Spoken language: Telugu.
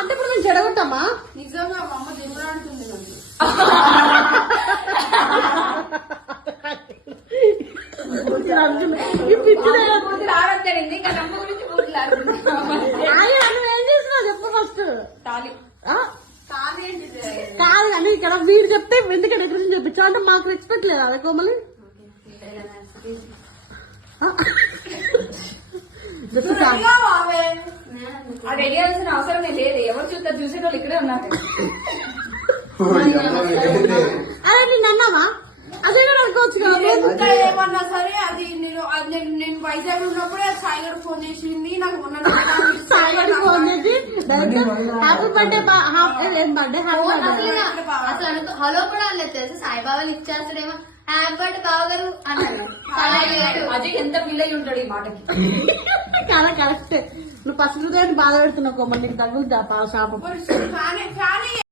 అంటే ఇప్పుడు మేము చెడగొట్టామా నిజంగా మా అమ్మ దిమ్మరాడుతుంది ఏం చేసినా చెప్పు ఫస్ట్ తాలి కాదు కానీ ఇక్కడ వీడు చెప్తే ఎందుకంటే డెకరేషన్ చెప్పించా అంటే మాకు రెస్పెక్ట్ లేదా అదే కోమలి రెడీ అవ్వాల్సిన అవసరం లేదు. ఎవరు చూస్తారు, చూసే వాళ్ళు ఇక్కడే ఉన్నారు. అదే నేను అన్నావా అదే కూడా అనుకోవచ్చు కదా ఏమన్నా సరే. అది నేను వైజాగ్ ఉన్నప్పుడే సాయి గారు ఫోన్ చేసింది నాకు. మొన్న సాయి గారికి ఫోన్ చేసి హ్యాపీ బర్త్డే బర్త్డే అసలు హలో కూడా అనలేదు తెలుసు. సాయిబాబాలు ఇచ్చేస్తాడేమో హ్యాపీ బర్త్డే బావ గారు అన్నాడు. అజయ్ ఎంత ఫీల్ అయ్యి ఉంటాడు ఈ మాటకి. చాలా కరెక్ట్. నువ్వు ఫస్ట్ బాధ పెడుతున్నావు కోమల్ నీకు తగ్గుద్దా శాపం.